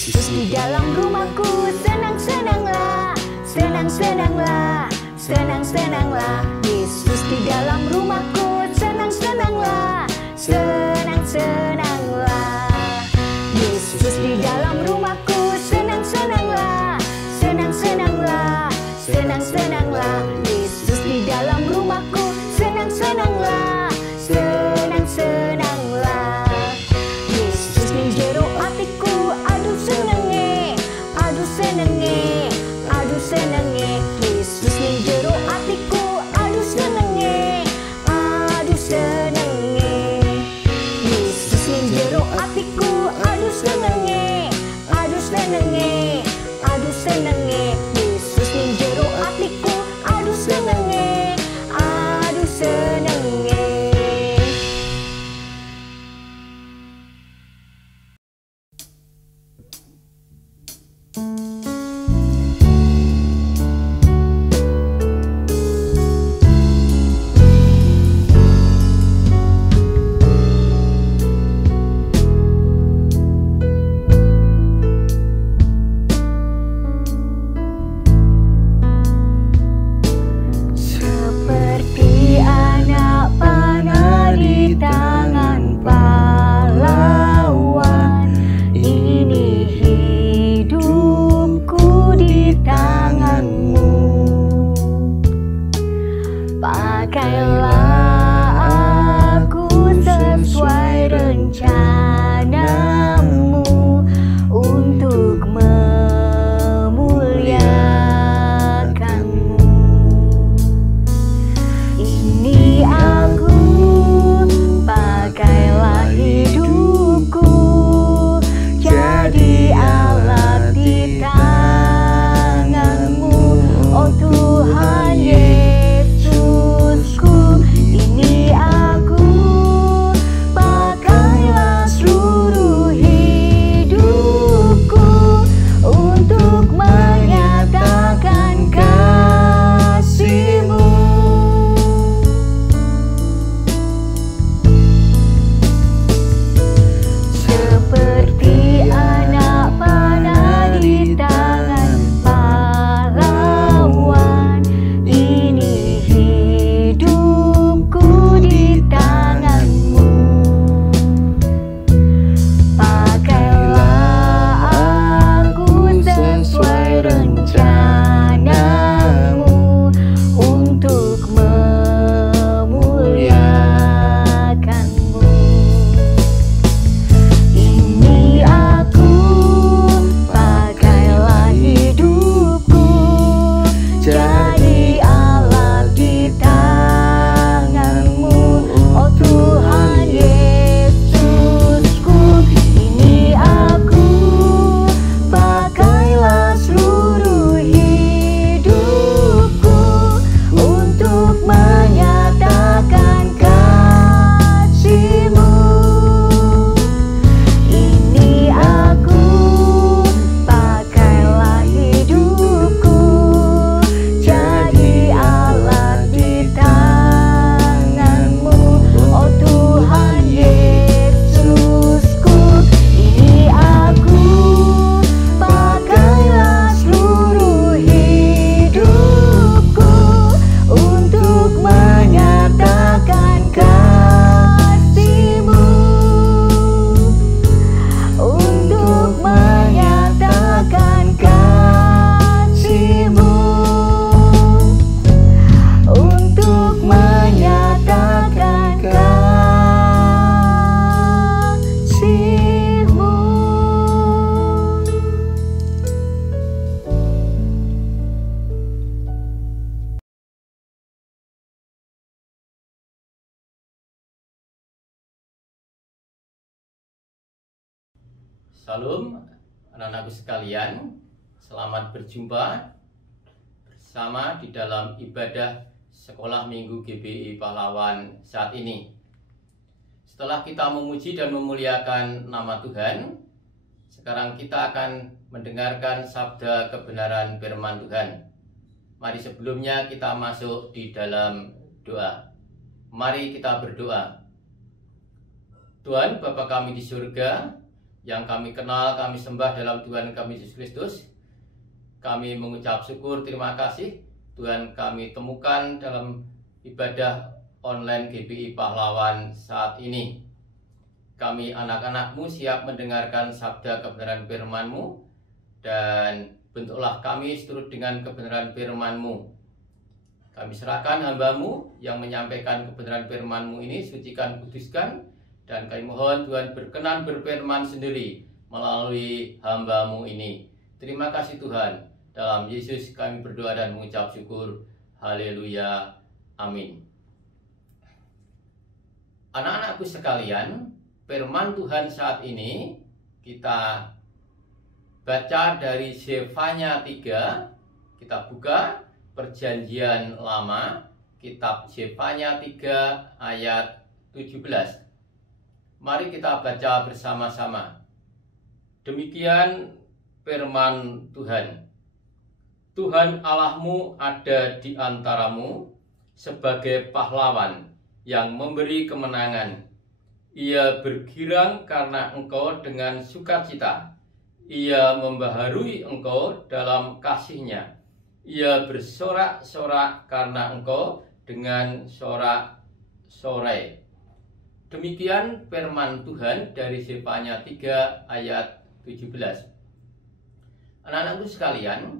Yesus di dalam rumahku, senang-senanglah, senang-senanglah, senang-senanglah. Yesus di dalam rumahku, senang-senanglah, senang-senanglah. Yesus di dalam rumahku, senang-senanglah, senang-senanglah, senang-senanglah. Yesus di dalam rumahku, senang-senanglah, senang-senanglah. Yesus di jero atiku, aduh senenge, aduh senenge, aduh senenge. Yesus di jero atiku, aduh senenge, aduh senenge. Yesus di jero atiku, aduh senenge, aduh senenge, aduh senenge. Yesus di jero atiku, aduh senenge, aduh senenge. Seperti anak panah di tangan pahlawan, ini hidupku di tanganmu. Pakailah aku sesuai rencanamu untuk memuliakanmu. Ini aku, pakailah hidupku, jadi alat di tanganmu, oh Tuhan Yesusku. Ini aku, pakailah seluruh hidupku untuk menyatakan kasih-Mu. Seperti anak panah di tangan pahlawan, ini hidupku di tanganmu. Pakailah aku sesuai rencanamu untuk memuliakanmu. Ini aku, pakailah hidupku, jadi alat di tanganmu, oh Tuhan Yesusku. Ini aku, pakailah seluruh hidupku untuk menyatakan kasih-Mu. Ini aku, pakailah hidupku, jadi alat di tanganmu, oh Tuhan Yesusku. Ini aku, pakailah seluruh hidupku untuk menyatakan kasih-Mu, untuk menyatakan kasih-Mu, untuk menyatakan kasih-Mu. Salam anak-anakku sekalian, selamat berjumpa bersama di dalam ibadah Sekolah Minggu GBI Pahlawan saat ini. Setelah kita memuji dan memuliakan nama Tuhan, sekarang kita akan mendengarkan sabda kebenaran firman Tuhan. Mari sebelumnya kita masuk di dalam doa. Mari kita berdoa. Tuhan Bapa kami di surga, yang kami kenal, kami sembah dalam Tuhan kami Yesus Kristus. Kami mengucap syukur, terima kasih Tuhan kami temukan dalam ibadah online GBI Pahlawan saat ini. Kami anak-anak-Mu siap mendengarkan sabda kebenaran firman-Mu, dan bentuklah kami seturut dengan kebenaran firman-Mu. Kami serahkan hamba-Mu yang menyampaikan kebenaran firman-Mu ini, sucikan, kuduskan, dan kami mohon Tuhan berkenan berfirman sendiri melalui hamba-Mu ini. Terima kasih Tuhan. Dalam Yesus kami berdoa dan mengucap syukur. Haleluya. Amin. Anak-anakku sekalian, firman Tuhan saat ini kita baca dari Zefanya 3. Kita buka Perjanjian Lama, kitab Zefanya 3 ayat 17. Mari kita baca bersama-sama. Demikian firman Tuhan. Tuhan Allahmu ada di antaramu sebagai pahlawan yang memberi kemenangan. Ia bergirang karena engkau dengan sukacita. Ia membaharui engkau dalam kasih-Nya. Ia bersorak-sorak karena engkau dengan sorak-sorai. Demikian firman Tuhan dari Zefanya 3 ayat 17. Anak-anakku sekalian,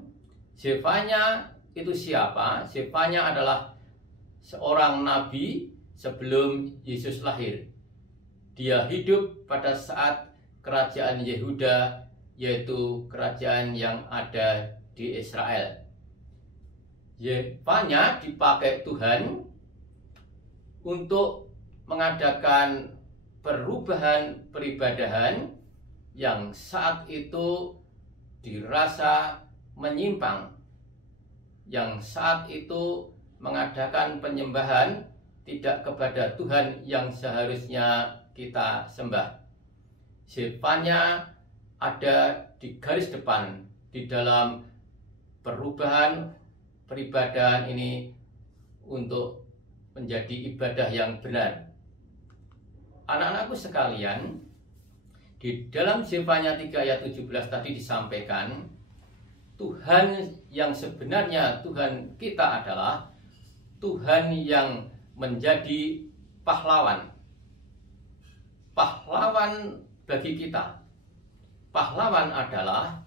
Zefanya itu siapa? Zefanya adalah seorang nabi sebelum Yesus lahir. Dia hidup pada saat kerajaan Yehuda, yaitu kerajaan yang ada di Israel. Zefanya dipakai Tuhan untuk mengadakan perubahan peribadahan yang saat itu dirasa menyimpang, yang saat itu mengadakan penyembahan tidak kepada Tuhan yang seharusnya kita sembah. Zefanya ada di garis depan di dalam perubahan peribadahan ini untuk menjadi ibadah yang benar. Anak-anakku sekalian, di dalam Zefanya 3 ayat 17 tadi disampaikan, Tuhan yang sebenarnya Tuhan kita adalah Tuhan yang menjadi pahlawan. Pahlawan bagi kita. Pahlawan adalah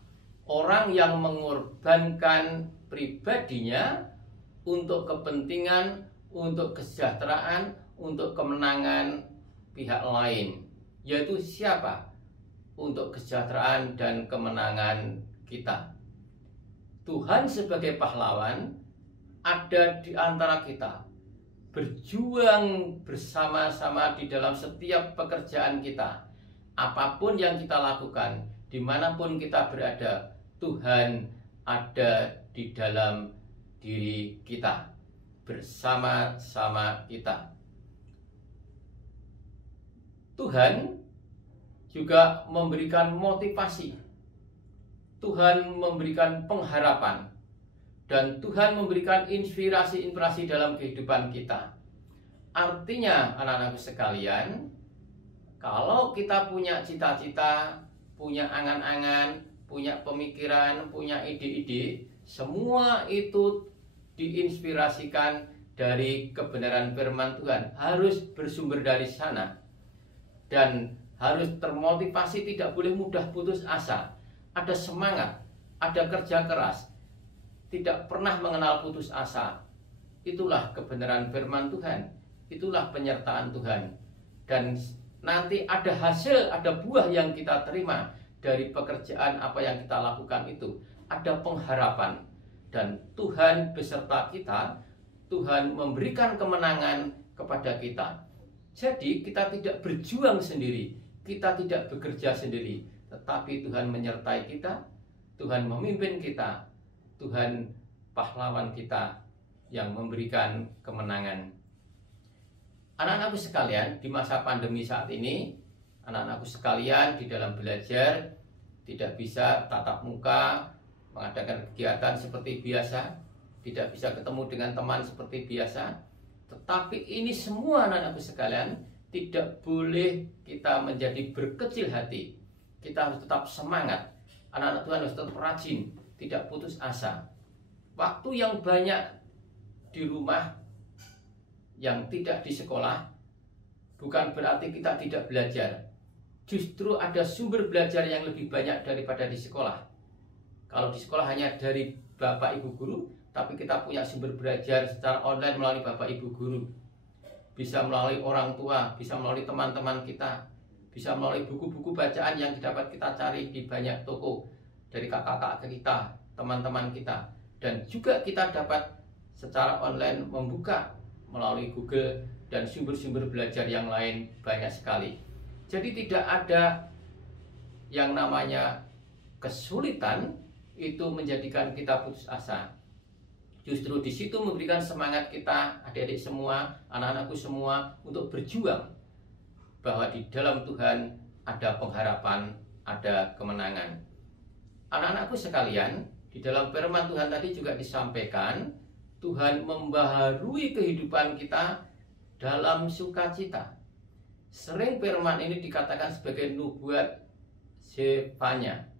orang yang mengorbankan pribadinya untuk kepentingan, untuk kesejahteraan, untuk kemenangan pihak lain. Yaitu siapa? Untuk kesejahteraan dan kemenangan kita. Tuhan sebagai pahlawan ada di antara kita, berjuang bersama-sama di dalam setiap pekerjaan kita. Apapun yang kita lakukan, dimanapun kita berada, Tuhan ada di dalam diri kita, bersama-sama kita. Tuhan juga memberikan motivasi. Tuhan memberikan pengharapan, dan Tuhan memberikan inspirasi-inspirasi dalam kehidupan kita. Artinya, anak-anakku sekalian, kalau kita punya cita-cita, punya angan-angan, punya pemikiran, punya ide-ide, semua itu diinspirasikan dari kebenaran firman Tuhan, harus bersumber dari sana, dan harus termotivasi, tidak boleh mudah putus asa. Ada semangat, ada kerja keras, tidak pernah mengenal putus asa. Itulah kebenaran firman Tuhan, itulah penyertaan Tuhan. Dan nanti ada hasil, ada buah yang kita terima dari pekerjaan apa yang kita lakukan itu. Ada pengharapan, dan Tuhan beserta kita. Tuhan memberikan kemenangan kepada kita. Jadi kita tidak berjuang sendiri, kita tidak bekerja sendiri, tetapi Tuhan menyertai kita, Tuhan memimpin kita, Tuhan pahlawan kita yang memberikan kemenangan. Anak-anakku sekalian, di masa pandemi saat ini, anak-anakku sekalian di dalam belajar tidak bisa tatap muka, mengadakan kegiatan seperti biasa, tidak bisa ketemu dengan teman seperti biasa. Tetapi ini semua, anak-anakku sekalian, tidak boleh kita menjadi berkecil hati. kita harus tetap semangat. Anak-anak Tuhan harus tetap rajin, tidak putus asa. Waktu yang banyak di rumah, yang tidak di sekolah, bukan berarti kita tidak belajar. Justru ada sumber belajar yang lebih banyak daripada di sekolah. Kalau di sekolah hanya dari Bapak Ibu guru, tapi kita punya sumber belajar secara online melalui Bapak Ibu guru. Bisa melalui orang tua, bisa melalui teman-teman kita, bisa melalui buku-buku bacaan yang dapat kita cari di banyak toko, dari kakak-kakak kita, teman-teman kita. Dan juga kita dapat secara online membuka melalui Google dan sumber-sumber belajar yang lain banyak sekali. Jadi tidak ada yang namanya kesulitan itu menjadikan kita putus asa. Justru di situ memberikan semangat kita, adik-adik semua, anak-anakku semua, untuk berjuang bahwa di dalam Tuhan ada pengharapan, ada kemenangan. Anak-anakku sekalian, di dalam firman Tuhan tadi juga disampaikan, Tuhan membaharui kehidupan kita dalam sukacita. Sering firman ini dikatakan sebagai nubuat Zefanya,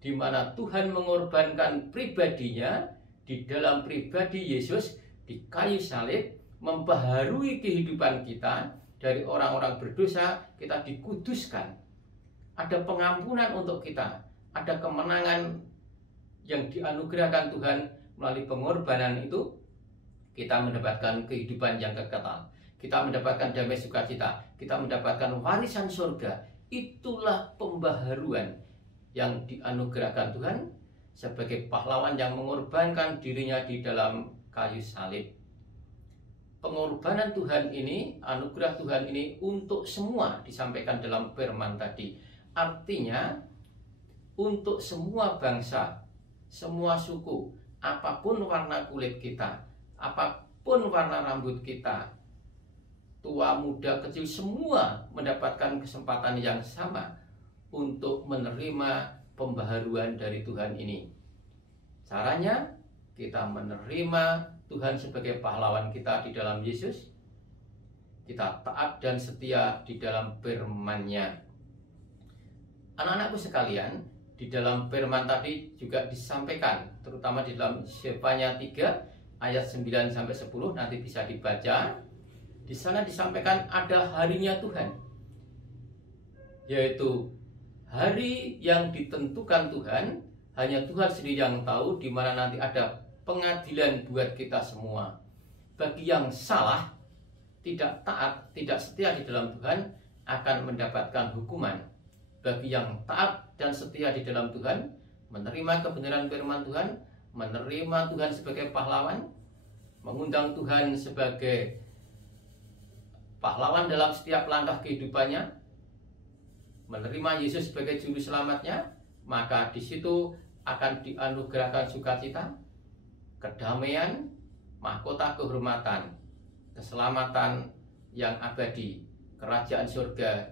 di mana Tuhan mengorbankan pribadinya di dalam pribadi Yesus di kayu salib, membaharui kehidupan kita. Dari orang-orang berdosa kita dikuduskan. Ada pengampunan untuk kita, ada kemenangan yang dianugerahkan Tuhan melalui pengorbanan itu. Kita mendapatkan kehidupan yang kekal, kita mendapatkan damai sukacita, kita mendapatkan warisan surga. Itulah pembaharuan yang dianugerahkan Tuhan sebagai pahlawan yang mengorbankan dirinya di dalam kayu salib. Pengorbanan Tuhan ini, anugerah Tuhan ini untuk semua disampaikan dalam firman tadi. Artinya untuk semua bangsa, semua suku, apapun warna kulit kita, apapun warna rambut kita, tua, muda, kecil, semua mendapatkan kesempatan yang sama untuk menerima pembaharuan dari Tuhan ini. Caranya kita menerima Tuhan sebagai pahlawan kita di dalam Yesus. Kita taat dan setia di dalam firman-Nya. Anak-anakku sekalian, di dalam firman tadi juga disampaikan, terutama di dalam Zefanya 3 ayat 9 sampai 10, nanti bisa dibaca. Di sana disampaikan ada harinya Tuhan, yaitu hari yang ditentukan Tuhan. Hanya Tuhan sendiri yang tahu, di mana nanti ada pengadilan buat kita semua. Bagi yang salah, tidak taat, tidak setia di dalam Tuhan, akan mendapatkan hukuman. Bagi yang taat dan setia di dalam Tuhan, menerima kebenaran firman Tuhan, menerima Tuhan sebagai pahlawan, mengundang Tuhan sebagai pahlawan dalam setiap langkah kehidupannya, menerima Yesus sebagai juru selamatnya, maka di situ akan dianugerahkan sukacita, kedamaian, mahkota kehormatan, keselamatan yang abadi, kerajaan surga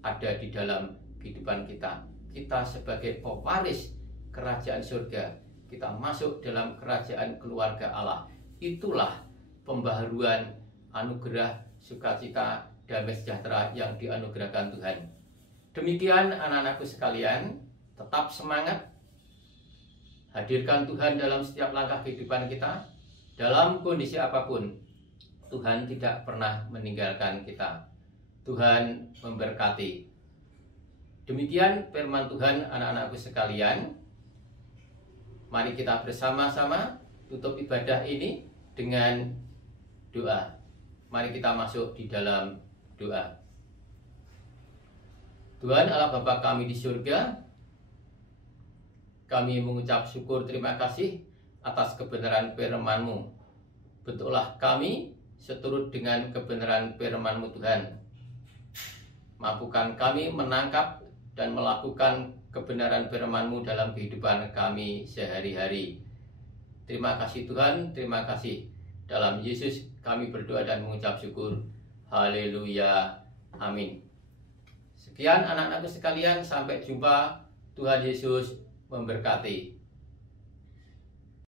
ada di dalam kehidupan kita. Kita sebagai pewaris kerajaan surga, kita masuk dalam kerajaan keluarga Allah. Itulah pembaharuan anugerah sukacita damai sejahtera yang dianugerahkan Tuhan. Demikian anak-anakku sekalian, tetap semangat. Hadirkan Tuhan dalam setiap langkah kehidupan kita. Dalam kondisi apapun, Tuhan tidak pernah meninggalkan kita. Tuhan memberkati. Demikian firman Tuhan anak-anakku sekalian. Mari kita bersama-sama tutup ibadah ini dengan doa. Mari kita masuk di dalam doa. Tuhan Allah Bapa kami di surga, kami mengucap syukur terima kasih atas kebenaran firman-Mu. Bentuklah kami seturut dengan kebenaran firman-Mu Tuhan. Mampukan kami menangkap dan melakukan kebenaran firman-Mu dalam kehidupan kami sehari-hari. Terima kasih Tuhan, terima kasih. Dalam Yesus kami berdoa dan mengucap syukur. Haleluya. Amin. Sekian anak-anakku sekalian, sampai jumpa. Tuhan Yesus memberkati.